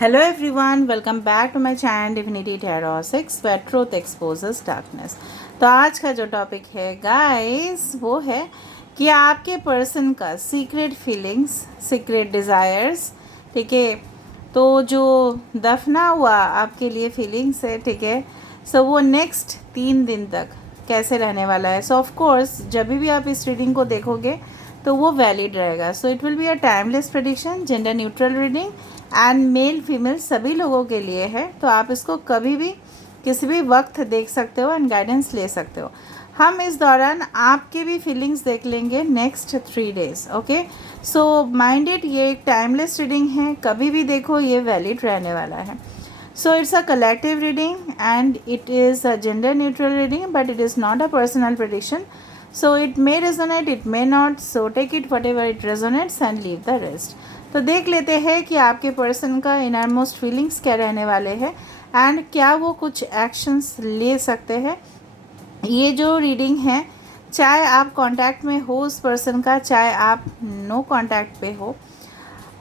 Hello everyone, welcome back to my channel Divinity Tarot 6 where truth exposes darkness। तो आज का जो topic है गाइस वो है कि आपके पर्सन का सीक्रेट फीलिंग्स, सीक्रेट डिज़ायर्स, ठीक है। तो जो दफना हुआ आपके लिए फीलिंग्स है, ठीक है, सो वो नेक्स्ट 3 दिन तक कैसे रहने वाला है। सो ऑफ कोर्स जब भी आप इस रीडिंग को देखोगे तो वो वैलिड रहेगा। So it will be a timeless prediction, gender neutral reading and male female सभी लोगों के लिए है। तो आप इसको कभी भी किसी भी वक्त देख सकते हो एंड गाइडेंस ले सकते हो। हम इस दौरान आपके भी फीलिंग्स देख लेंगे नेक्स्ट 3 डेज। ओके, सो माइंडेड, ये एक टाइमलेस रीडिंग है, कभी भी देखो ये वैलिड रहने वाला है। So it's a collective reading and it is a gender neutral reading, but it is not a personal prediction. So it may resonate, it may not. So take it whatever it resonates and leave the rest. तो देख लेते हैं कि आपके person का inner most feelings क्या रहने वाले हैं एंड क्या वो कुछ एक्शंस ले सकते हैं। ये जो रीडिंग है, चाहे आप कांटेक्ट में हो उस पर्सन का, चाहे आप नो कांटेक्ट पे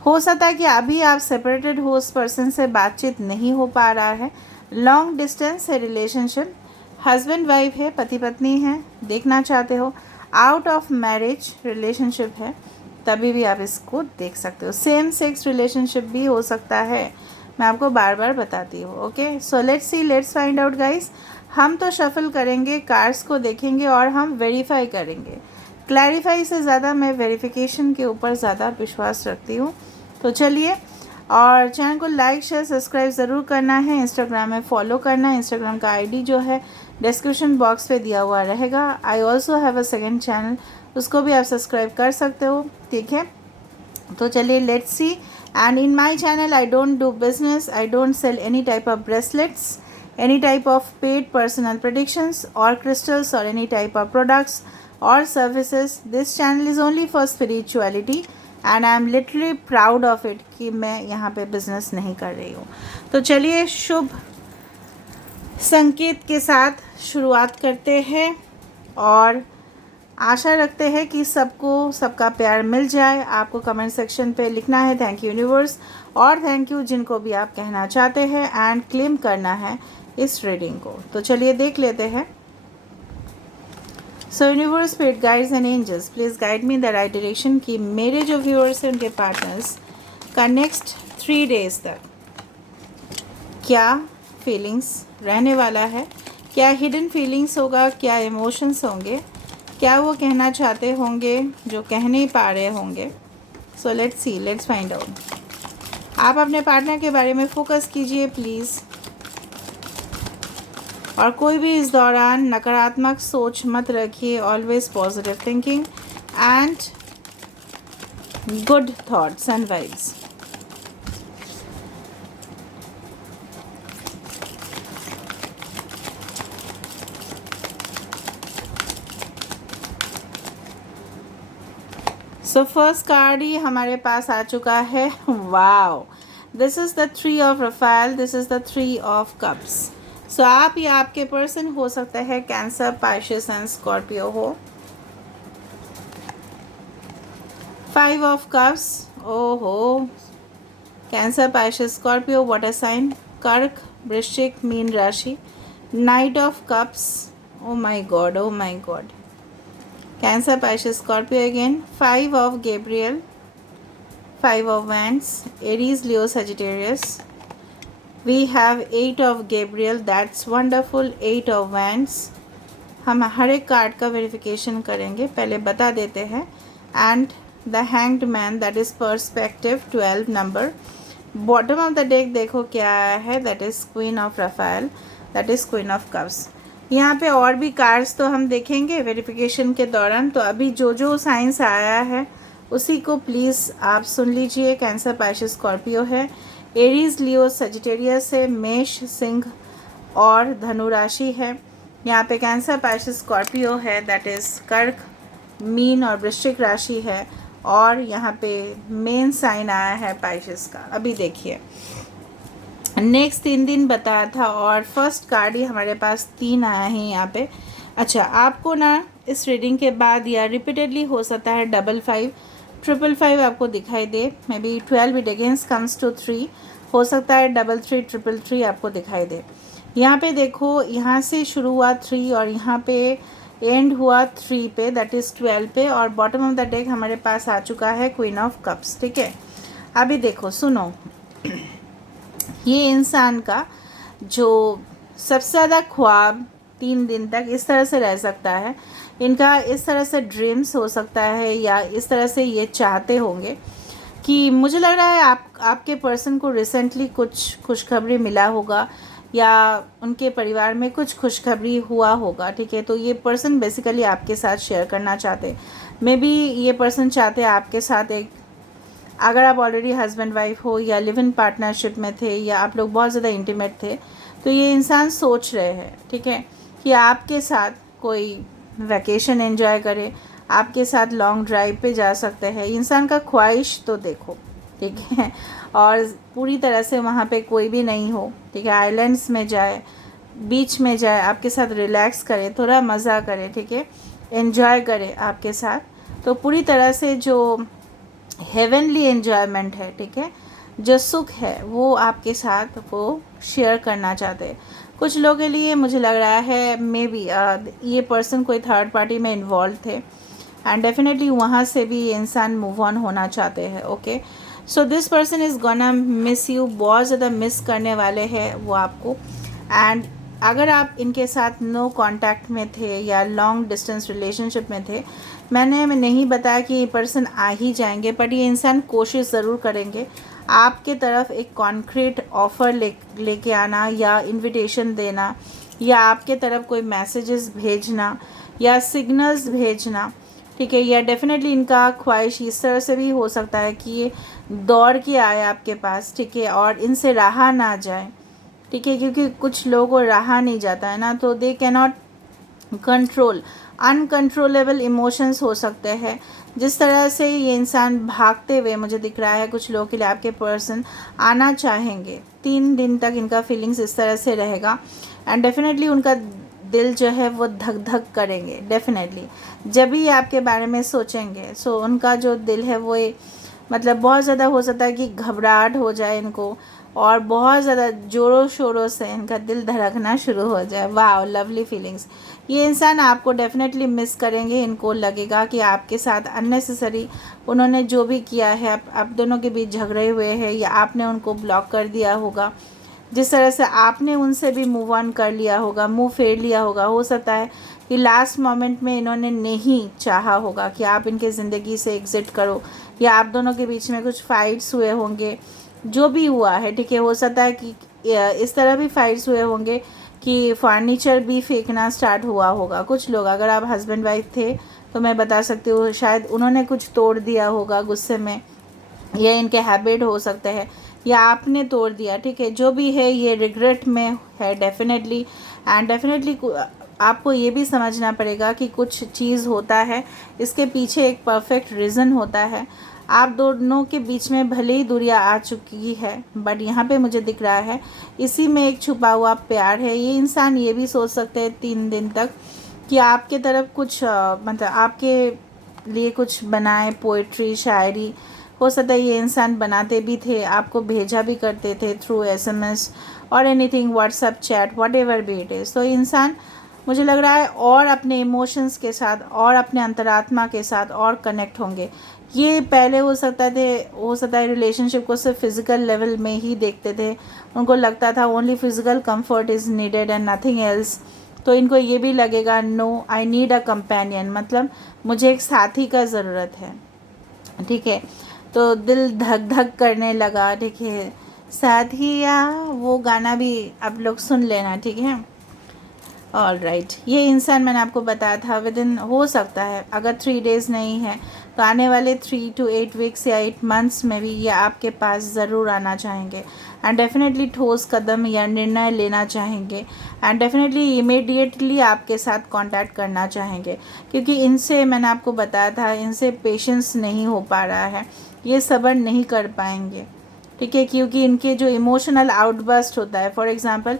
हो सकता है कि अभी आप सेपरेटेड हो, उस पर्सन से बातचीत नहीं हो पा रहा है, लॉन्ग डिस्टेंस है रिलेशनशिप, हस्बैंड वाइफ है, पति पत्नी है, देखना चाहते हो, आउट ऑफ मैरिज रिलेशनशिप है, तभी भी आप इसको देख सकते हो। सेम सेक्स रिलेशनशिप भी हो सकता है, मैं आपको बार बार बताती हूँ। Okay, so let's see, let's find out guys. हम तो शफल करेंगे, कार्ड्स को देखेंगे और हम वेरीफाई करेंगे। क्लैरिफाई से ज़्यादा मैं वेरिफिकेशन के ऊपर ज़्यादा विश्वास रखती हूँ। तो चलिए, और चैनल को लाइक शेयर सब्सक्राइब ज़रूर करना है, इंस्टाग्राम में फॉलो करना है। इंस्टाग्राम का आईडी जो है डिस्क्रिप्शन बॉक्स पे दिया हुआ रहेगा। I also have a second channel, उसको भी आप सब्सक्राइब कर सकते हो, ठीक है। तो चलिए, let's see. And in my channel I don't do business, I don't sell any type of bracelets, any type of paid personal predictions or crystals or any type of products or services. This channel is only for spirituality and I am literally proud of it कि मैं यहाँ पे business नहीं कर रही हूँ। तो चलिए, शुभ संकेत के साथ शुरुआत करते हैं और आशा रखते हैं कि सबको सबका प्यार मिल जाए। आपको कमेंट सेक्शन पे लिखना है थैंक यू यूनिवर्स, और थैंक यू जिनको भी आप कहना चाहते हैं, एंड क्लेम करना है इस रीडिंग को। तो चलिए देख लेते हैं। So universe, spirit guides and angels, please guide me the right direction कि मेरे जो व्यूअर्स हैं उनके पार्टनर्स का नेक्स्ट 3 डेज तक क्या फीलिंग्स रहने वाला है, क्या हिडन फीलिंग्स होगा, क्या इमोशंस होंगे, क्या वो कहना चाहते होंगे जो कह नहीं पा रहे होंगे। So let's see, let's find out. आप अपने पार्टनर के बारे में फोकस कीजिए प्लीज़, और कोई भी इस दौरान नकारात्मक सोच मत रखिए। Always positive thinking and good thoughts and vibes. So first card ही हमारे पास आ चुका है। Wow, this is the 3 of रफाइल, this is the 3 of cups. सो आप या आपके पर्सन हो सकता है कैंसर, पाइसेस एंड स्कॉर्पियो हो। 5 ऑफ कप्स, ओहो, Cancer, Pisces, Scorpio, water sign, कर्क, वृश्चिक, मीन राशि। Knight of cups, oh my God, oh my God, Cancer, Pisces, Scorpio again. 5 of Gabriel, 5 of wands, Aries, Leo, Sagittarius. We have 8 of Gabriel, that's wonderful, 8 of Wands। हम हर एक card का verification करेंगे, पहले बता देते हैं। And the hanged man, that is perspective, 12 number. Bottom of the deck देखो क्या आया है, that is queen of Rafale, that is queen of cups. यहाँ पे और भी कार्ड्स तो हम देखेंगे वेरिफिकेशन के दौरान। तो अभी जो जो साइंस आया है उसी को प्लीज़ आप सुन लीजिए। कैंसर, पाइसेस, स्कॉर्पियो है, एरीज, लियो, सजिटेरियस है, मेष, सिंह और धनु राशि है। यहाँ पे कैंसर, पाइसेस, स्कॉर्पियो है, दैट इज़ कर्क, मीन और वृश्चिक राशि है, और यहाँ पे मेन साइन आया है पाइसेस का। अभी देखिए, नेक्स्ट 3 दिन बताया था और फर्स्ट कार्ड ही हमारे पास 3 आया है यहाँ पे। अच्छा, आपको ना इस रीडिंग के बाद या रिपीटेडली हो सकता है 55, 555 आपको दिखाई दे, may be 12 it against comes to 3। हो सकता है 33 333 आपको दिखाई दे। यहाँ पे देखो, यहाँ से शुरू हुआ 3 और यहाँ पे एंड हुआ 3 पे, दैट इज़ 12 पे, और बॉटम ऑफ द डेक हमारे पास आ चुका है क्वीन ऑफ कप्स। ठीक है, अभी देखो सुनो, ये इंसान का जो सबसे ज़्यादा ख्वाब 3 दिन तक इस तरह से रह सकता है, इनका इस तरह से ड्रीम्स हो सकता है, या इस तरह से ये चाहते होंगे कि मुझे लग रहा है आपके पर्सन को रिसेंटली कुछ खुशखबरी मिला होगा, या उनके परिवार में कुछ खुशखबरी हुआ होगा। ठीक है, तो ये पर्सन बेसिकली आपके साथ शेयर करना चाहते, मे बी ये पर्सन चाहते आपके साथ एक, अगर आप ऑलरेडी हस्बैंड वाइफ हो या लिव इन पार्टनरशिप में थे या आप लोग बहुत ज़्यादा इंटीमेट थे, तो ये इंसान सोच रहे हैं, ठीक है, कि आपके साथ कोई वैकेशन एंजॉय करे, आपके साथ लॉन्ग ड्राइव पे जा सकते हैं। इंसान का ख्वाहिश तो देखो, ठीक है, और पूरी तरह से वहाँ पे कोई भी नहीं हो, ठीक है, आइलैंड्स में जाए, बीच में जाए, आपके साथ रिलैक्स करे, थोड़ा मज़ा करे, ठीक है, एंजॉय करे आपके साथ, तो पूरी तरह से जो हेवनली एन्जॉयमेंट है, ठीक है, जो सुख है वो आपके साथ वो शेयर करना चाहते हैं। कुछ लोगों के लिए मुझे लग रहा है मे बी ये पर्सन कोई थर्ड पार्टी में इन्वॉल्व थे, एंड डेफिनेटली वहाँ से भी ये इंसान मूव ऑन होना चाहते हैं। Okay, so this person is gonna miss you, बहुत ज़्यादा मिस करने वाले हैं वो आपको। एंड अगर आप इनके साथ नो कांटेक्ट में थे या लॉन्ग डिस्टेंस रिलेशनशिप में थे, मैंने नहीं बताया कि ये पर्सन आ ही जाएंगे, बट ये इंसान कोशिश ज़रूर करेंगे आपके तरफ एक कॉन्क्रीट ऑफ़र लेके आना, या इनविटेशन देना, या आपके तरफ कोई मैसेजेस भेजना या सिग्नल्स भेजना, ठीक है, या डेफिनेटली इनका ख्वाहिश इस तरह से भी हो सकता है कि ये दौड़ के आए आपके पास, ठीक है, और इनसे रहा ना जाए, ठीक है, क्योंकि कुछ लोगों को रहा नहीं जाता है ना, तो they can not control, uncontrollable emotions हो सकते हैं। जिस तरह से ये इंसान भागते हुए मुझे दिख रहा है, कुछ लोगों के लिए आपके पर्सन आना चाहेंगे, 3 दिन तक इनका फीलिंग्स इस तरह से रहेगा, एंड डेफिनेटली उनका दिल जो है वो धक धक करेंगे। डेफिनेटली जब भी आपके बारे में सोचेंगे, सो उनका जो दिल है वो मतलब बहुत ज़्यादा हो सकता है कि घबराहट हो जाए इनको, और बहुत ज़्यादा ज़ोरों शोरों से इनका दिल धड़कना शुरू हो जाए। वाह, लवली फीलिंग्स। ये इंसान आपको डेफिनेटली मिस करेंगे, इनको लगेगा कि आपके साथ अननेसेसरी उन्होंने जो भी किया है, आप दोनों के बीच झगड़े हुए हैं, या आपने उनको ब्लॉक कर दिया होगा, जिस तरह से आपने उनसे भी मूव ऑन कर लिया होगा, मुंह फेर लिया होगा। हो सकता है कि लास्ट मोमेंट में इन्होंने नहीं चाहा होगा कि आप इनके ज़िंदगी से एग्ज़िट करो, या आप दोनों के बीच में कुछ फ़ाइट्स हुए होंगे, जो भी हुआ है, ठीक है। हो सकता है कि इस तरह भी फाइट्स हुए होंगे कि फर्नीचर भी फेंकना स्टार्ट हुआ होगा। कुछ लोग, अगर आप हस्बैंड वाइफ थे तो मैं बता सकती हूँ, शायद उन्होंने कुछ तोड़ दिया होगा गुस्से में, या इनके हैबिट हो सकते हैं, या आपने तोड़ दिया, ठीक है। जो भी है ये रिग्रेट में है डेफिनेटली, एंड डेफिनेटली आपको ये भी समझना पड़ेगा कि कुछ चीज़ होता है, इसके पीछे एक परफेक्ट रीज़न होता है। आप दोनों के बीच में भले ही दूरियां आ चुकी है, बट यहाँ पे मुझे दिख रहा है इसी में एक छुपा हुआ प्यार है। ये इंसान ये भी सोच सकते हैं 3 दिन तक कि आपके तरफ कुछ मतलब आपके लिए कुछ बनाए, पोइट्री, शायरी। हो सकता है ये इंसान बनाते भी थे, आपको भेजा भी करते थे थ्रू SMS और anything, WhatsApp chat, whatever B it is. तो इंसान मुझे लग रहा है और अपने इमोशंस के साथ और अपने अंतरात्मा के साथ और कनेक्ट होंगे। ये पहले हो सकता है रिलेशनशिप को सिर्फ फिज़िकल लेवल में ही देखते थे, उनको लगता था only physical comfort is needed and nothing else. तो इनको ये भी लगेगा, no, I need a companion, मतलब मुझे एक साथी का ज़रूरत है, ठीक है। तो दिल धक धक करने लगा, ठीक है। साथिया, वो गाना भी आप लोग सुन लेना, ठीक है। ऑल राइट, ये इंसान मैंने आपको बताया था विद इन, हो सकता है अगर 3 डेज़ नहीं है तो आने वाले 3 to 8 वीक्स या 8 मंथ्स में भी ये आपके पास ज़रूर आना चाहेंगे, एंड डेफिनेटली ठोस कदम या निर्णय लेना चाहेंगे, एंड डेफिनेटली इमीडिएटली आपके साथ कांटेक्ट करना चाहेंगे, क्योंकि इनसे, मैंने आपको बताया था, इनसे पेशेंस नहीं हो पा रहा है, ये सब्र नहीं कर पाएंगे, ठीक है। क्योंकि इनके जो इमोशनल आउटबर्स्ट होता है, फॉर एग्ज़ाम्पल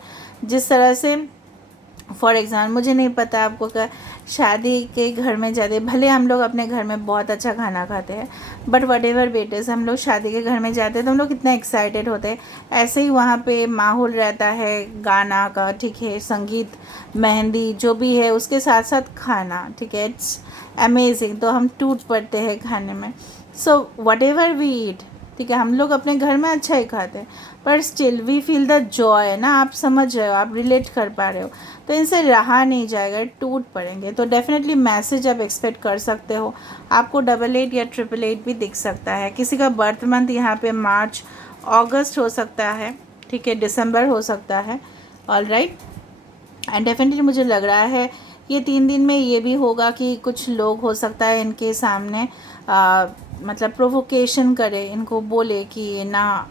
मुझे नहीं पता आपको क्या, शादी के घर में जाते, भले हम लोग अपने घर में बहुत अच्छा खाना खाते हैं, बट वट एवर बेटे हम लोग शादी के घर में जाते हैं तो हम लोग कितना एक्साइटेड होते हैं। ऐसे ही वहाँ पे माहौल रहता है गाना का, ठीक है, संगीत, मेहंदी जो भी है, उसके साथ साथ खाना, ठीक है, इट्स अमेजिंग। तो हम टूट पड़ते हैं खाने में। So whatever we eat, ठीक है, हम लोग अपने घर में अच्छा ही खाते हैं, पर still we feel the joy ना। आप समझ रहे हो, आप रिलेट कर पा रहे हो, तो इनसे रहा नहीं जाएगा, टूट पड़ेंगे। तो डेफिनेटली मैसेज आप एक्सपेक्ट कर सकते हो। आपको 88 या 888 भी दिख सकता है। किसी का बर्थ मंथ यहाँ पे मार्च, अगस्त हो सकता है, ठीक है, दिसंबर हो सकता है। ऑल राइट, एंड डेफिनेटली मुझे लग रहा है ये 3 दिन में ये भी होगा कि कुछ लोग हो सकता है इनके सामने मतलब प्रोवोकेशन करे, इनको बोले कि ना,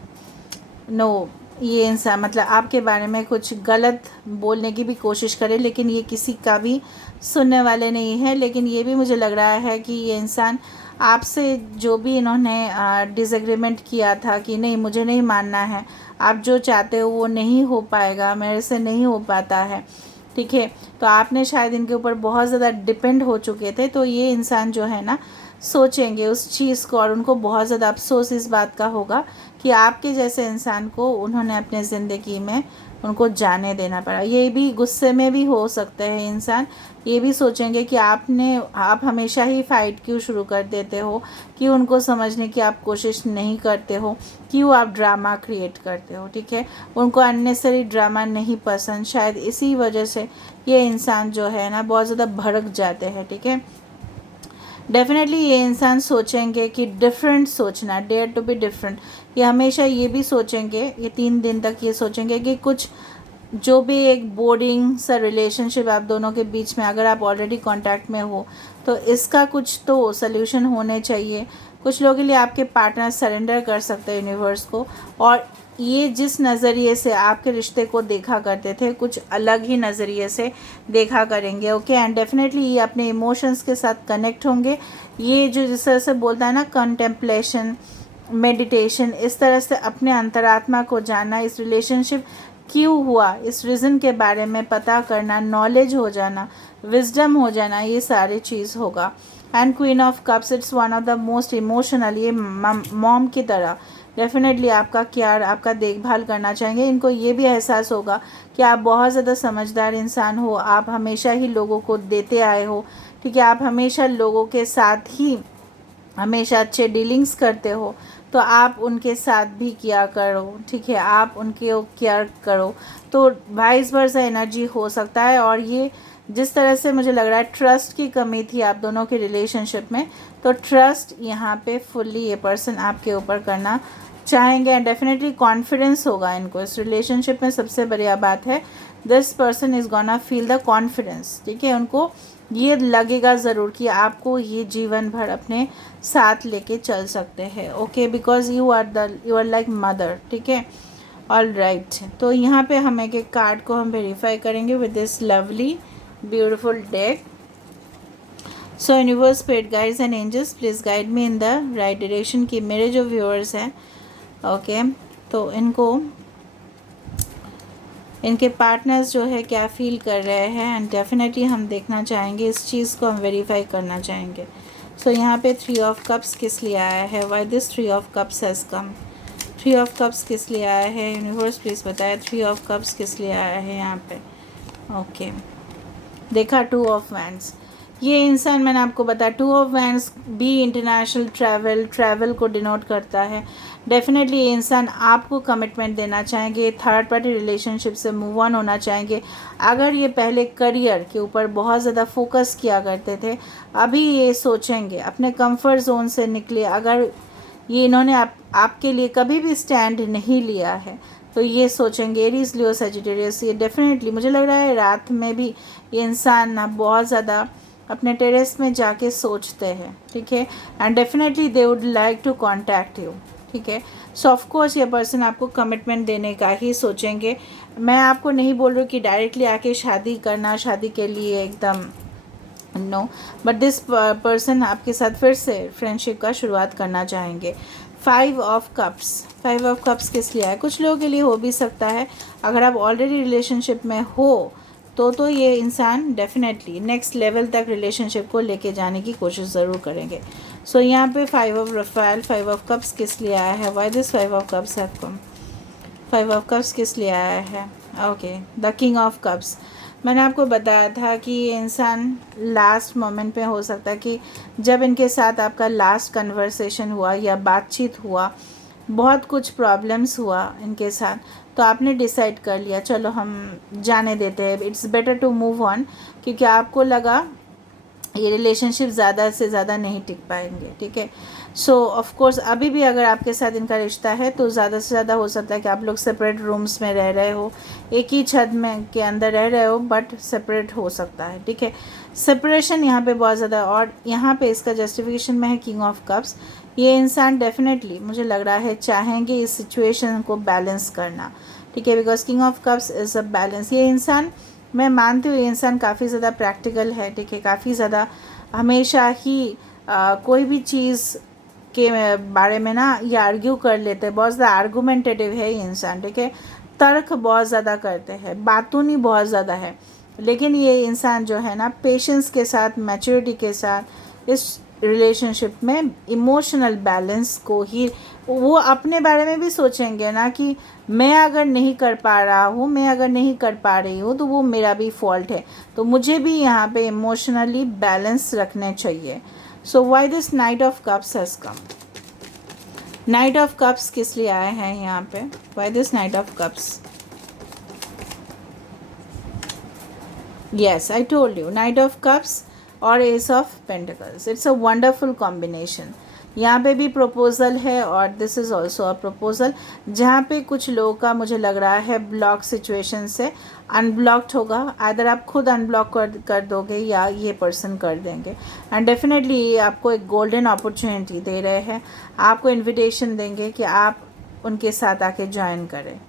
नो, ये इंसान मतलब आपके बारे में कुछ गलत बोलने की भी कोशिश करे, लेकिन ये किसी का भी सुनने वाले नहीं है। लेकिन ये भी मुझे लग रहा है कि ये इंसान आपसे जो भी इन्होंने डिसएग्रीमेंट किया था कि नहीं मुझे नहीं मानना है, आप जो चाहते हो वो नहीं हो पाएगा, मेरे से नहीं हो पाता है, ठीक है, तो आपने शायद इनके ऊपर बहुत ज़्यादा डिपेंड हो चुके थे। तो ये इंसान जो है ना सोचेंगे उस चीज़ को, और उनको बहुत ज़्यादा अफसोस इस बात का होगा कि आपके जैसे इंसान को उन्होंने अपने ज़िंदगी में उनको जाने देना पड़ा। ये भी गुस्से में भी हो सकते हैं इंसान, ये भी सोचेंगे कि आप हमेशा ही फ़ाइट क्यों शुरू कर देते हो, क्यों उनको समझने की आप कोशिश नहीं करते हो, क्यों आप ड्रामा क्रिएट करते हो, ठीक है। उनको अननेसेसरी ड्रामा नहीं पसंद, शायद इसी वजह से ये इंसान जो है ना बहुत ज़्यादा भड़क जाते हैं, ठीक है। डेफिनेटली ये इंसान सोचेंगे कि डिफरेंट सोचना, डेयर टू बी डिफरेंट। ये हमेशा ये भी सोचेंगे, ये 3 दिन तक ये सोचेंगे कि कुछ जो भी एक बोरिंग सा रिलेशनशिप आप दोनों के बीच में, अगर आप ऑलरेडी कांटेक्ट में हो तो इसका कुछ तो सल्यूशन होने चाहिए। कुछ लोगों के लिए आपके पार्टनर सरेंडर कर सकते हैं यूनिवर्स को, और ये जिस नज़रिए से आपके रिश्ते को देखा करते थे कुछ अलग ही नज़रिए से देखा करेंगे, ओके। एंड डेफिनेटली ये अपने इमोशंस के साथ कनेक्ट होंगे। ये जो जिस तरह से बोलता है ना, कंटेम्पलेशन, मेडिटेशन, इस तरह से अपने अंतरात्मा को जानना, इस रिलेशनशिप क्यों हुआ, इस रीज़न के बारे में पता करना, नॉलेज हो जाना, विजडम हो जाना, ये सारी चीज़ होगा। And queen of cups, it's one of the most emotional, ये मॉम की तरह डेफिनेटली आपका केयर, आपका देखभाल करना चाहेंगे। इनको ये भी एहसास होगा कि आप बहुत ज़्यादा समझदार इंसान हो, आप हमेशा ही लोगों को देते आए हो, ठीक है, आप हमेशा लोगों के साथ ही हमेशा अच्छे डीलिंग्स करते हो, तो आप उनके साथ भी किया करो, ठीक है, आप उनके केयर करो। तो वाइस वर्सा एनर्जी हो सकता है। और ये जिस तरह से मुझे लग रहा है ट्रस्ट की कमी थी आप दोनों के रिलेशनशिप में, तो ट्रस्ट यहाँ पे फुल्ली ये पर्सन आपके ऊपर करना चाहेंगे। एंड डेफिनेटली कॉन्फिडेंस होगा इनको इस रिलेशनशिप में। सबसे बढ़िया बात है, this person is gonna feel the confidence, ठीक है, उनको ये लगेगा ज़रूर कि आपको ये जीवन भर अपने साथ लेके चल सकते हैं, okay, because you are like mother, ठीक है। ऑल राइट, तो यहाँ पे हम एक एक कार्ड को हम वेरीफाई करेंगे with this lovely beautiful deck. So universe, spirit guides and angels, please guide me in the right direction. कि मेरे जो व्यूअर्स हैं, ओके, तो इनके पार्टनर्स जो है क्या फील कर रहे हैं, एंड डेफिनेटली हम देखना चाहेंगे, इस चीज़ को हम वेरीफाई करना चाहेंगे। सो यहाँ पे 3 ऑफ कप्स किस लिए आया है, why this 3 of cups has come, 3 of cups किस लिए आया है, यूनिवर्स प्लीज़ बताया 3 ऑफ कप्स किस लिए आया है यहाँ पे, ओके। देखा 2 ऑफ वैंड्स, ये इंसान मैंने आपको बताया 2 ऑफ वैंड्स भी इंटरनेशनल ट्रैवल को डिनोट करता है। डेफिनेटली ये इंसान आपको कमिटमेंट देना चाहेंगे, थर्ड पार्टी रिलेशनशिप से मूव ऑन होना चाहेंगे। अगर ये पहले करियर के ऊपर बहुत ज़्यादा फोकस किया करते थे, अभी ये सोचेंगे अपने कंफर्ट जोन से निकले। अगर ये इन्होंने आपके लिए कभी भी स्टैंड नहीं लिया है तो ये सोचेंगे, एरीज, लियो, सजिटेरियस, ये डेफिनेटली मुझे लग रहा है रात में भी ये इंसान ना बहुत ज़्यादा अपने टेरेस में जाके सोचते हैं, ठीक है। And definitely they would like to contact you, ठीक है। सो ऑफकोर्स ये पर्सन आपको कमिटमेंट देने का ही सोचेंगे। मैं आपको नहीं बोल रही कि डायरेक्टली आके शादी करना, शादी के लिए एकदम नो, बट दिस पर्सन आपके साथ फिर से फ्रेंडशिप का शुरुआत करना चाहेंगे। 5 ऑफ कप्स, 5 ऑफ कप्स किस लिए है, कुछ लोगों के लिए हो भी सकता है अगर आप ऑलरेडी रिलेशनशिप में हो तो ये इंसान डेफिनेटली नेक्स्ट लेवल तक रिलेशनशिप को लेके जाने की कोशिश ज़रूर करेंगे। सो यहाँ पे 5 ऑफ रफेल, 5 ऑफ कप्स किस लिए आया है? Why this 5 of cups have come? 5 of cups किस लिए आया है? Okay, the king of cups. मैंने आपको बताया था कि ये इंसान लास्ट मोमेंट पे हो सकता है कि जब इनके साथ आपका लास्ट कन्वर्सेशन हुआ या बातचीत हुआ, बहुत कुछ प्रॉब्लम्स हुआ इनके साथ, तो आपने डिसाइड कर लिया चलो हम जाने देते हैं, it's better to move on, क्योंकि आपको लगा ये रिलेशनशिप ज़्यादा से ज़्यादा नहीं टिक पाएंगे। ठीक है, सो ऑफ कोर्स अभी भी अगर आपके साथ इनका रिश्ता है तो ज़्यादा से ज़्यादा हो सकता है कि आप लोग सेपरेट रूम्स में रह रहे हो, एक ही छत में के अंदर रह रहे हो, बट सेपरेट हो सकता है। ठीक है, सेपरेशन यहाँ पे बहुत ज़्यादा, और यहाँ पे इसका जस्टिफिकेशन में है किंग ऑफ कप्स। ये इंसान डेफिनेटली मुझे लग रहा है चाहेंगे इस सिचुएशन को बैलेंस करना। ठीक है, because king of cups is a balance. ये इंसान, मैं मानती हूँ ये इंसान काफ़ी ज़्यादा प्रैक्टिकल है। ठीक है, काफ़ी ज़्यादा हमेशा ही कोई भी चीज़ के बारे में ना ये आर्ग्यू कर लेते हैं, बहुत ज़्यादा आर्गूमेंटेटिव है ये इंसान। ठीक है, तर्क बहुत ज़्यादा करते हैं, बातूनी बहुत ज़्यादा है, लेकिन ये इंसान जो है ना पेशेंस के साथ, मैच्योरिटी के साथ इस रिलेशनशिप में इमोशनल बैलेंस को ही, वो अपने बारे में भी सोचेंगे ना कि मैं अगर नहीं कर पा रहा हूँ, मैं अगर नहीं कर पा रही हूँ तो वो मेरा भी फॉल्ट है, तो मुझे भी यहाँ पे इमोशनली बैलेंस रखने चाहिए। So why this knight of cups has come? Knight of cups किस लिए आए हैं यहाँ पे? Why this knight of cups? Yes, I told you, knight of cups और ace of pentacles, it's a wonderful combination. यहाँ पे भी प्रपोजल है और this is also a proposal, जहाँ पे कुछ लोगों का मुझे लग रहा है ब्लॉक सिचुएशन से अनब्लॉक्ड होगा। आइदर आप खुद अनब्लॉक कर दोगे या ये पर्सन कर देंगे, एंड डेफिनेटली ये आपको एक गोल्डन अपॉर्चुनिटी दे रहे हैं, आपको इन्विटेशन देंगे कि आप उनके साथ आके ज्वाइन करें।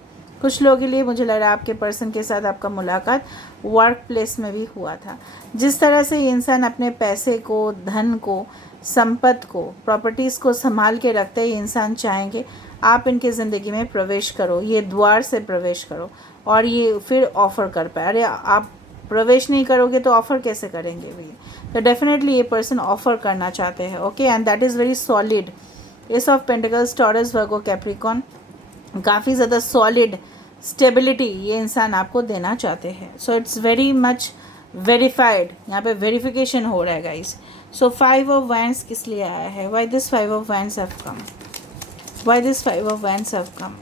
कुछ लोगों के लिए मुझे लग रहा है आपके पर्सन के साथ आपका मुलाकात वर्क प्लेस में भी हुआ था। जिस तरह से ये इंसान अपने पैसे को, धन को, संपत्ति को, प्रॉपर्टीज़ को संभाल के रखते हैं, ये इंसान चाहेंगे आप इनके ज़िंदगी में प्रवेश करो, ये द्वार से प्रवेश करो और ये फिर ऑफ़र कर पाए। अरे आप प्रवेश नहीं करोगे तो ऑफ़र कैसे करेंगे भैया? तो डेफिनेटली ये पर्सन ऑफ़र करना चाहते हैं। Okay, and that is very solid. S of pentacles, taurus, Virgo, Capricorn, काफ़ी ज़्यादा सॉलिड स्टेबिलिटी ये इंसान आपको देना चाहते हैं। So it's very much verified, यहाँ पे वेरिफिकेशन हो रहा है गाइस। सो 5 ऑफ वैंड्स किस लिए आया है? Why this 5 of wands have come? Why this 5 of wands have come?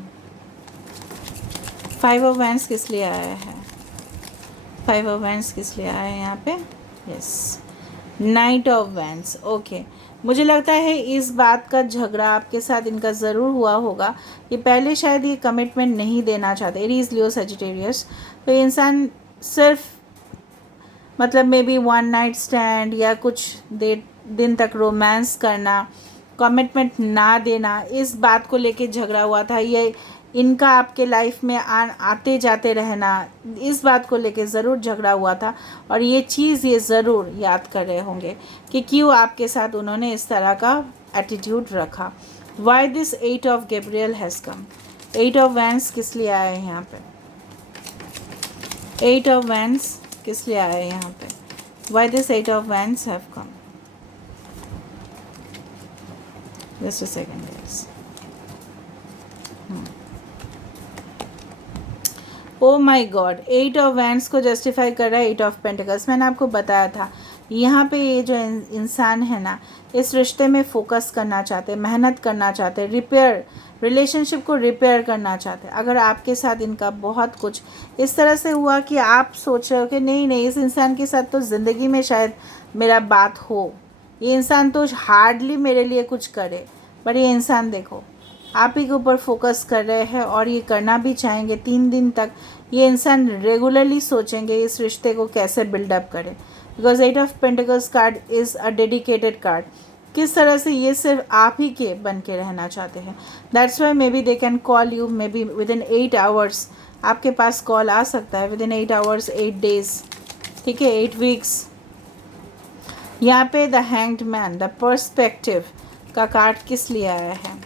5 of wands किस लिए आया है? 5 ऑफ वैंड्स किस लिए आया है यहाँ पे? Yes, night of wands. Okay, मुझे लगता है इस बात का झगड़ा आपके साथ इनका ज़रूर हुआ होगा। ये पहले शायद ये कमिटमेंट नहीं देना चाहते, एरीज, लियो, सजिटेरियस। तो ये इंसान सिर्फ मतलब may be one night stand या कुछ देर दिन तक रोमांस करना, कमिटमेंट ना देना, इस बात को लेके झगड़ा हुआ था। ये इनका आपके लाइफ में आते जाते रहना, इस बात को लेके ज़रूर झगड़ा हुआ था, और ये चीज़ ये ज़रूर याद कर रहे होंगे कि क्यों आपके साथ उन्होंने इस तरह का एटीट्यूड रखा। Y this 8 of Gabriel has come? 8 of wands किस लिए आए हैं यहाँ पे? 8 ऑफ वैंड्स किस लिए आए हैं यहाँ पे? Why this 8 of wands have come? Just a second guys. Oh my God, 8 of wands को जस्टिफाई कर रहा है 8 ऑफ पेंटिकल्स। मैंने आपको बताया था यहाँ पे ये जो इंसान है ना, इस रिश्ते में फोकस करना चाहते, मेहनत करना चाहते, रिपेयर, रिलेशनशिप को रिपेयर करना चाहते। अगर आपके साथ इनका बहुत कुछ इस तरह से हुआ कि आप सोच रहे हो कि नहीं नहीं, इस इंसान के साथ तो ज़िंदगी में शायद मेरा बात हो, ये इंसान तो हार्डली मेरे लिए कुछ करे, पर ये इंसान देखो आप ही के ऊपर फोकस कर रहे हैं और ये करना भी चाहेंगे। 3 दिन तक ये इंसान रेगुलरली सोचेंगे इस रिश्ते को कैसे बिल्डअप करें, because 8 of pentacles card is a dedicated card. किस तरह से ये सिर्फ आप ही के बन के रहना चाहते हैं। That's why may be they can call you, may be with in 8 hours आपके पास कॉल आ सकता है, विद इन 8 आवर्स, 8 डेज, ठीक है, 8 वीक्स। यहाँ पे the hanged man, the perspective का कार्ड किस लिए आया है?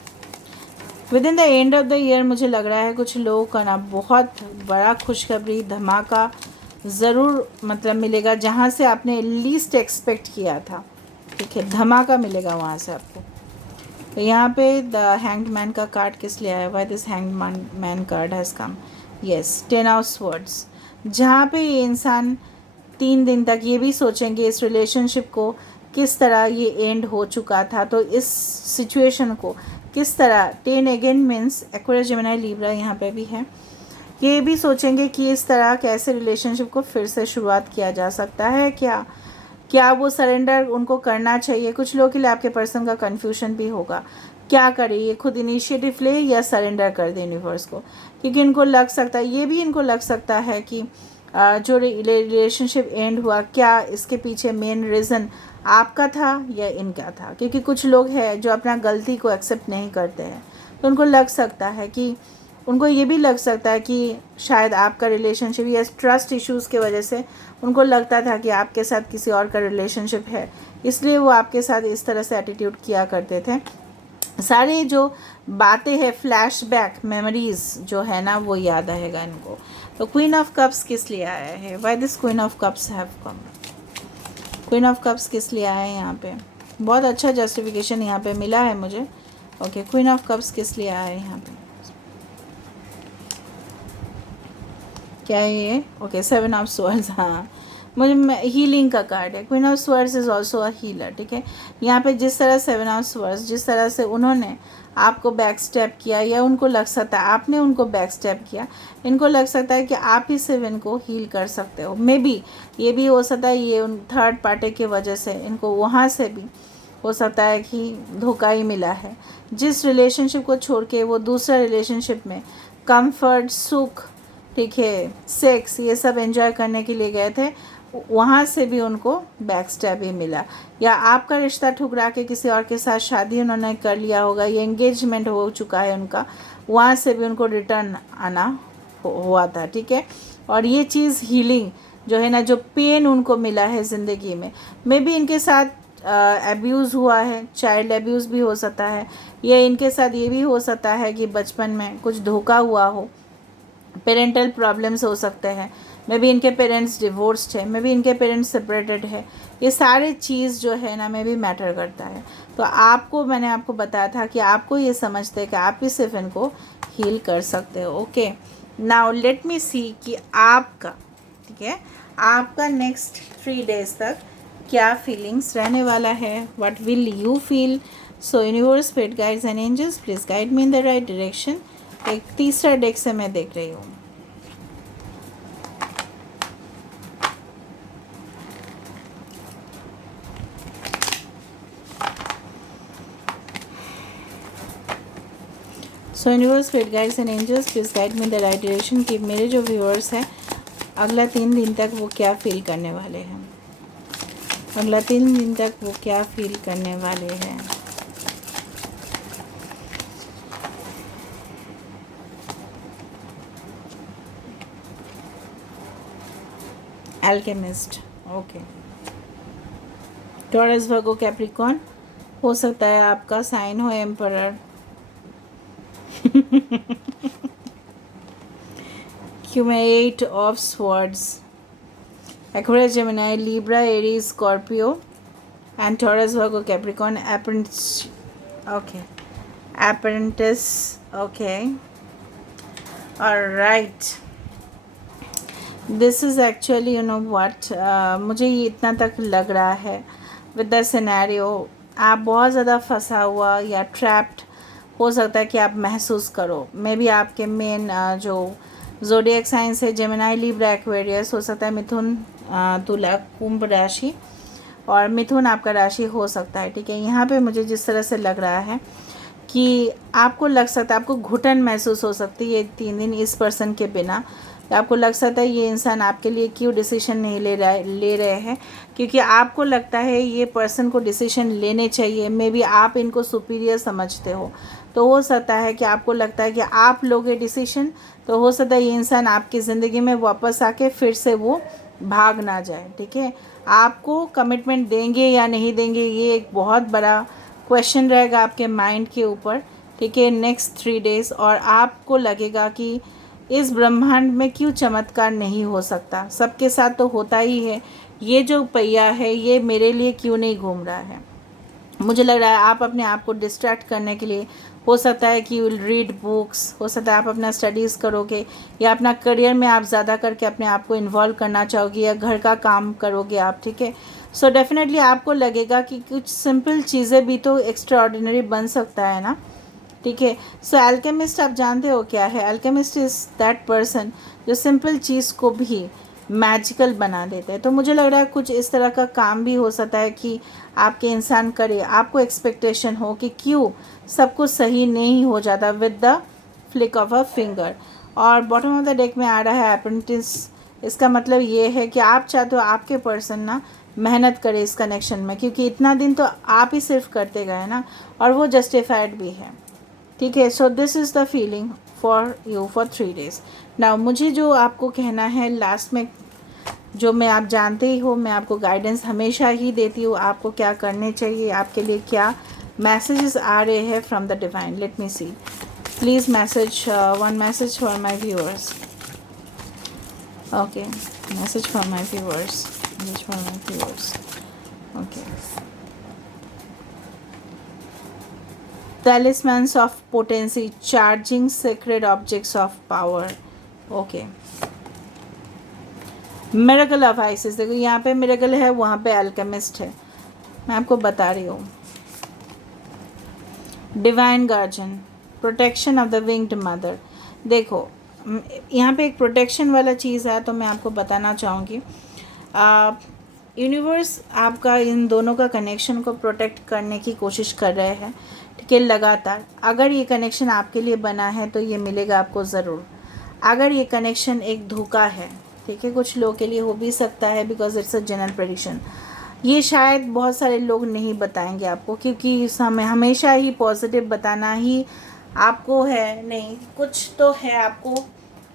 With in the end of the year मुझे लग रहा है कुछ लोगों का ना बहुत बड़ा खुशखबरी, धमाका ज़रूर मतलब मिलेगा, जहाँ से आपने लीस्ट एक्सपेक्ट किया था, ठीक है, धमाका मिलेगा वहाँ से आपको। तो यहाँ पे द हैंग्ड मैन का कार्ड किस लिए आया? Why this hanged man card has come? Yes, 10 of swords, जहाँ पे ये इंसान 3 दिन तक ये भी सोचेंगे इस रिलेशनशिप को किस तरह ये एंड हो चुका था, तो इस सिचुएशन को किस तरह, 10 again means Aquarius Gemini Libra यहाँ पे भी है, ये भी सोचेंगे कि इस तरह कैसे रिलेशनशिप को फिर से शुरुआत किया जा सकता है, क्या वो सरेंडर उनको करना चाहिए। कुछ लोगों के लिए आपके पर्सन का कन्फ्यूजन भी होगा, क्या करे, ये खुद इनिशिएटिव ले या सरेंडर कर दे यूनिवर्स को, क्योंकि इनको लग सकता है, ये भी इनको लग सकता है कि जो रिलेशनशिप एंड हुआ, क्या इसके पीछे मेन रीज़न आपका था या इनका था, क्योंकि कुछ लोग हैं जो अपना गलती को एक्सेप्ट नहीं करते हैं। तो उनको लग सकता है कि, उनको ये भी लग सकता है कि शायद आपका रिलेशनशिप या ट्रस्ट इश्यूज़ के वजह से उनको लगता था कि आपके साथ किसी और का रिलेशनशिप है, इसलिए वो आपके साथ इस तरह से एटीट्यूड किया करते थे। सारे जो बातें हैं, फ्लैशबैक मेमोरीज जो है ना, वो याद आएगा इनको। तो क्वीन ऑफ कप्स किस लिए आया है? Why this queen of cups have come? Queen of cups किस लिए आया है यहाँ पे? बहुत अच्छा जस्टिफिकेशन यहाँ पे मिला है मुझे। ओके, क्वीन ऑफ कप्स किस लिए आया है यहाँ पे? क्या है ये? ओके, 7 ऑफ स्वर्ड्स, हाँ, मुझे हीलिंग का कार्ड है। Queen of swords is also a healer, ठीक है। यहाँ पे जिस तरह 7 ऑफ स्वर्ड्स, जिस तरह से उन्होंने आपको बैक स्टेप किया, या उनको लग सकता है आपने उनको बैक स्टेप किया, इनको लग सकता है कि आप ही सिर्फ इनको हील कर सकते हो। मे बी ये भी हो सकता है ये उन थर्ड पार्टी की वजह से इनको वहाँ से भी हो सकता है कि धोखा ही मिला है। जिस रिलेशनशिप को छोड़ के वो दूसरा रिलेशनशिप में कंफर्ट, सुख, ठीक है, सेक्स, ये सब एंजॉय करने के लिए गए थे, वहाँ से भी उनको बैक स्टैप ही मिला। या आपका रिश्ता ठुकरा के किसी और के साथ शादी उन्होंने कर लिया होगा, ये एंगेजमेंट हो चुका है उनका, वहाँ से भी उनको रिटर्न आना हुआ था, ठीक है। और ये चीज़ हीलिंग जो है ना, जो पेन उनको मिला है ज़िंदगी में, मे बी इनके साथ एब्यूज़ हुआ है, चाइल्ड एब्यूज़ भी हो सकता है, या इनके साथ ये भी हो सकता है कि बचपन में कुछ धोखा हुआ हो, पेरेंटल प्रॉब्लम्स हो सकते हैं, मे बी इनके पेरेंट्स डिवोर्स्ड है, मे बी इनके पेरेंट्स सेपरेटेड है, ये सारे चीज़ जो है ना मे बी मैटर करता है। तो आपको, मैंने आपको बताया था कि आपको ये समझते हैं कि आप ही सिर्फ इनको हील कर सकते हो। ओके, नाउ लेट मी सी कि आपका, ठीक है, आपका नेक्स्ट 3 डेज तक क्या फीलिंग्स रहने वाला है, what will you feel. So universe, spirit guides and angels, please guide me in the right direction. एक तीसरा डेक से मैं देख रही हूँ। So universe, spirit guides and angels, please guide me the right direction कि मेरे जो व्यूअर्स हैं अगला 3 दिन तक वो क्या फील करने वाले हैं, अगला 3 दिन तक वो क्या फील करने वाले हैं। Alchemist, okay. टॉरस, वर्गो, कैप्रिकॉर्न, हो सकता है आपका साइन हो emperor. Eight of Swords, Aquarius, Gemini, Libra, Aries, Scorpio, and Taurus, Virgo, Capricorn, Apprentice, okay, Apprentice, okay, all right. This is actually, you know what, मुझे ये इतना तक लग रहा है with the scenario, आप बहुत ज़्यादा फंसा हुआ या ट्रैप्ड हो सकता है कि आप महसूस करो। मे बी आपके मेन जो ज़ोडिएक साइंस है, जेमिनी, लिब्रा, एक्वेरियस, हो सकता है मिथुन, तुला, कुंभ राशि, और मिथुन आपका राशि हो सकता है, ठीक है। यहाँ पे मुझे जिस तरह से लग रहा है कि आपको लग सकता है, आपको घुटन महसूस हो सकती है ये 3 दिन इस पर्सन के बिना। आपको लग सकता है ये इंसान आपके लिए क्यों डिसीजन नहीं ले रहे हैं, क्योंकि आपको लगता है ये पर्सन को डिसीजन लेने चाहिए। मे बी आप इनको सुपीरियर समझते हो, तो हो सकता है कि आपको लगता है कि आप लोगे डिसीजन, तो हो सकता है ये इंसान आपकी ज़िंदगी में वापस आके फिर से वो भाग ना जाए, ठीक है। आपको कमिटमेंट देंगे या नहीं देंगे, ये एक बहुत बड़ा क्वेश्चन रहेगा आपके माइंड के ऊपर, ठीक है, नेक्स्ट 3 डेज़। और आपको लगेगा कि इस ब्रह्मांड में क्यों चमत्कार नहीं हो सकता? सबके साथ तो होता ही है। ये जो पहिया है ये मेरे लिए क्यों नहीं घूम रहा है? मुझे लग रहा है आप अपने आप को डिस्ट्रैक्ट करने के लिए, हो सकता है कि यू विल रीड बुक्स, हो सकता है आप अपना स्टडीज़ करोगे, या अपना करियर में आप ज़्यादा करके अपने आप को इन्वॉल्व करना चाहोगे, या घर का काम करोगे आप, ठीक है। सो डेफिनेटली आपको लगेगा कि कुछ सिंपल चीज़ें भी तो एक्स्ट्रा ऑर्डिनरी बन सकता है ना, ठीक है। सो अल्केमिस्ट आप जानते हो क्या है? अल्केमिस्ट इज़ दैट पर्सन जो सिंपल चीज़ को भी मैजिकल बना देते हैं। तो मुझे लग रहा है कुछ इस तरह का काम भी हो सकता है कि आपके इंसान करे, आपको एक्सपेक्टेशन हो कि क्यों सब कुछ सही नहीं हो जाता with the flick of a finger. और बॉटम ऑफ द डेक में आ रहा है अप्रेंटिस। इसका मतलब ये है कि आप चाहते हो आपके पर्सन ना मेहनत करे इस कनेक्शन में, क्योंकि इतना दिन तो आप ही सिर्फ करते गए ना, और वो जस्टिफाइड भी है, ठीक है। So this is the feeling for you for 3 days। Now मुझे जो आपको कहना है लास्ट में, जो मैं आप जानते ही हो, मैं आपको गाइडेंस हमेशा ही देती हूँ, आपको क्या करने चाहिए, आपके लिए क्या मैसेजेस आ रहे हैं from the divine. Let me see, please message, one message for my viewers. Okay, message for my viewers, message for my viewers. Okay, talismans of potency, charging sacred objects of power। Okay, miracle of Isis. देखो यहाँ पे miracle है, वहाँ पे alchemist है, मैं आपको बता रही हूँ। Divine guardian, protection of the winged mother. देखो यहाँ पे एक प्रोटेक्शन वाला चीज़ है, तो मैं आपको बताना चाहूँगी यूनिवर्स आपका इन दोनों का कनेक्शन को प्रोटेक्ट करने की कोशिश कर रहे हैं, ठीक है, लगातार। अगर ये कनेक्शन आपके लिए बना है तो ये मिलेगा आपको ज़रूर। अगर ये कनेक्शन एक धोखा है, ठीक है, कुछ लोगों के लिए हो भी सकता है, because it's a general prediction. ये शायद बहुत सारे लोग नहीं बताएंगे आपको, क्योंकि समय हमेशा ही पॉजिटिव बताना ही आपको है, नहीं कुछ तो है, आपको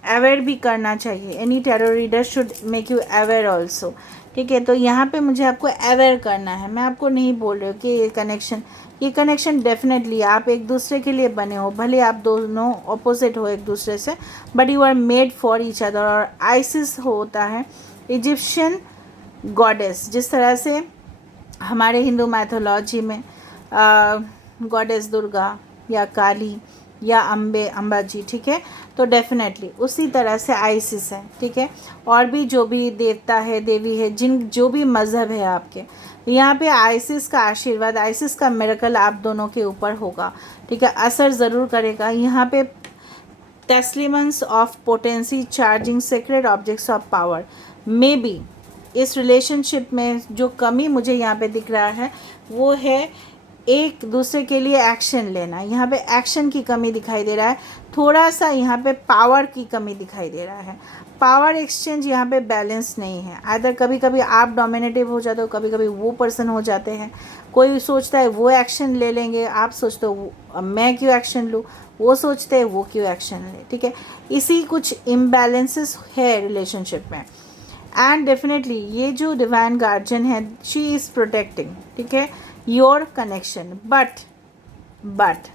अवेयर भी करना चाहिए। Any tarot reader should make you aware also, ठीक है। तो यहाँ पे मुझे आपको अवेयर करना है, मैं आपको नहीं बोल रही हूँ कि ये कनेक्शन डेफिनेटली आप एक दूसरे के लिए बने हो, भले आप दोनों ऑपोजिट हो एक दूसरे से, but you are made for each other. और आइसिस होता है इजिप्शियन गॉडेस, जिस तरह से हमारे हिंदू मैथोलॉजी में गॉडेस दुर्गा या काली या अम्बा जी, ठीक है। तो डेफिनेटली उसी तरह से आइसिस है, ठीक है। और भी जो भी देवता है, देवी है, जो भी मज़हब है आपके, यहाँ पे आइसिस का आशीर्वाद, आइसिस का मिरेकल आप दोनों के ऊपर होगा, ठीक है, असर ज़रूर करेगा। यहाँ पे talismans of potency, charging sacred objects of power. May be इस रिलेशनशिप में जो कमी मुझे यहाँ पे दिख रहा है वो है एक दूसरे के लिए एक्शन लेना। यहाँ पे एक्शन की कमी दिखाई दे रहा है, थोड़ा सा यहाँ पे पावर की कमी दिखाई दे रहा है। पावर एक्सचेंज यहाँ पे बैलेंस नहीं है। आइदर कभी कभी आप डोमिनेटिव हो जाते हो, कभी कभी वो पर्सन हो जाते हैं। कोई सोचता है वो एक्शन ले लेंगे, आप सोचते हो मैं क्यों एक्शन लूँ, वो सोचते हैं वो क्यों एक्शन ले, ठीक है। इसी कुछ इम्बैलेंसेस है रिलेशनशिप में। एंड डेफिनेटली ये जो डिवाइन गार्जियन है, शी इज़ प्रोटेक्टिंग, ठीक है, योर कनेक्शन। बट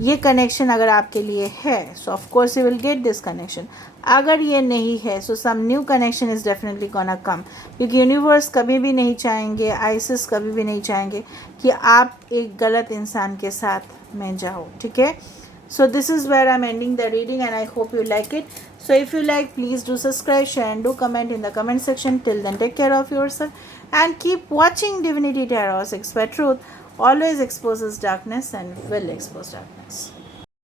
ये कनेक्शन अगर आपके लिए है, so of course you will get this connection. अगर ये नहीं है, so some new connection is definitely gonna come, क्योंकि यूनिवर्स कभी भी नहीं चाहेंगे, आइसिस कभी भी नहीं चाहेंगे कि आप एक गलत इंसान के साथ में जाओ, ठीक है। So this is where I'm ending the reading, and I hope you like it. So if you like, please do subscribe, share and do comment in the comment section. Till then, take care of yourself and keep watching Divinity Tarot 6, where truth always exposes darkness and will expose darkness.